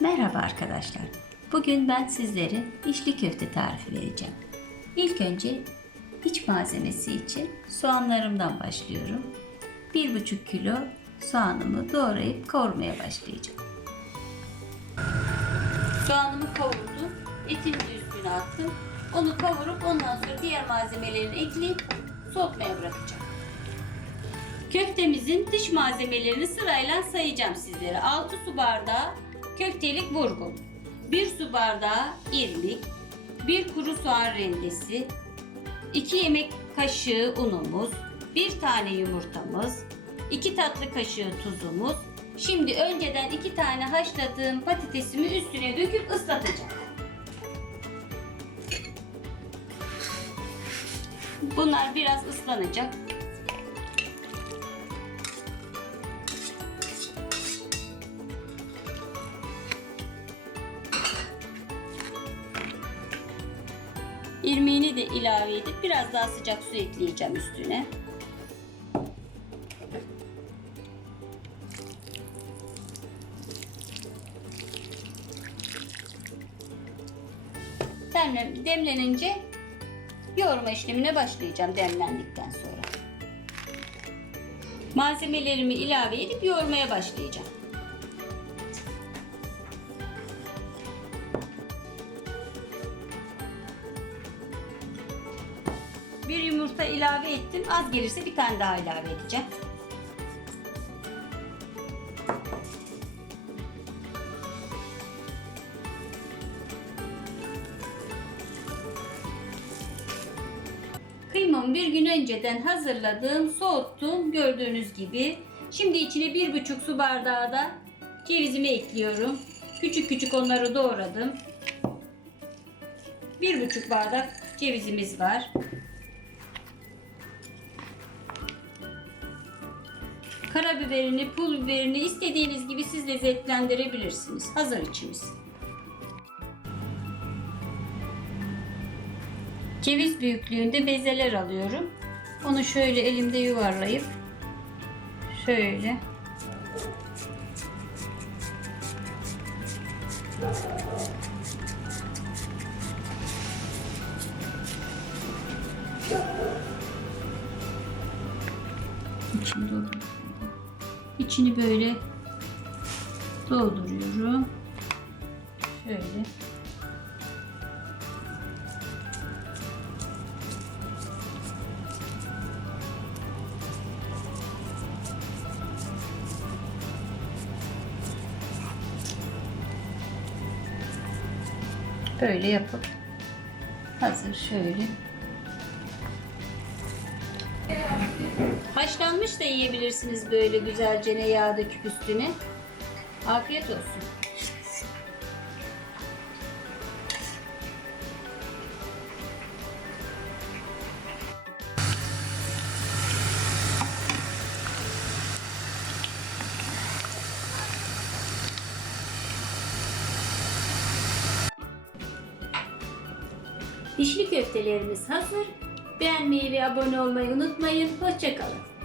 Merhaba arkadaşlar. Bugün ben sizlere içli köfte tarifi vereceğim. İlk önce iç malzemesi için soğanlarımdan başlıyorum. 1,5 kilo soğanımı doğrayıp kavurmaya başlayacağım. Soğanımı kavurdum. Etini de üstüne attım. Onu kavurup ondan sonra diğer malzemelerini ekleyip soğutmaya bırakacağım. Köftemizin dış malzemelerini sırayla sayacağım sizlere. 6 su bardağı köftelik burgul, 1 su bardağı irmik, 1 kuru soğan rendesi, 2 yemek kaşığı unumuz, 1 tane yumurtamız, 2 tatlı kaşığı tuzumuz. Şimdi önceden 2 tane haşladığım patatesimi üstüne döküp ıslatacağım. Bunlar biraz ıslanacak. İrmiğini de ilave edip biraz daha sıcak su ekleyeceğim üstüne. Demle, demlenince yoğurma işlemine başlayacağım demlendikten sonra. Malzemelerimi ilave edip yoğurmaya başlayacağım. Bir yumurta ilave ettim. Az gelirse bir tane daha ilave edeceğim. Kıymamı bir gün önceden hazırladım, soğuttum gördüğünüz gibi. Şimdi içine bir buçuk su bardağı da cevizimi ekliyorum. Küçük küçük onları doğradım. Bir buçuk bardak cevizimiz var. Karabiberini, pul biberini istediğiniz gibi siz lezzetlendirebilirsiniz. Hazır içimiz. Ceviz büyüklüğünde bezeler alıyorum. Onu şöyle elimde yuvarlayıp şöyle İçini dolduruyorum. İçini böyle dolduruyorum. Şöyle. Böyle yapıp hazır şöyle. Haşlanmış da yiyebilirsiniz böyle güzelce ne yağ döküp üstüne. Afiyet olsun. İşli köftelerimiz hazır. Beğenmeyi ve abone olmayı unutmayın. Hoşçakalın.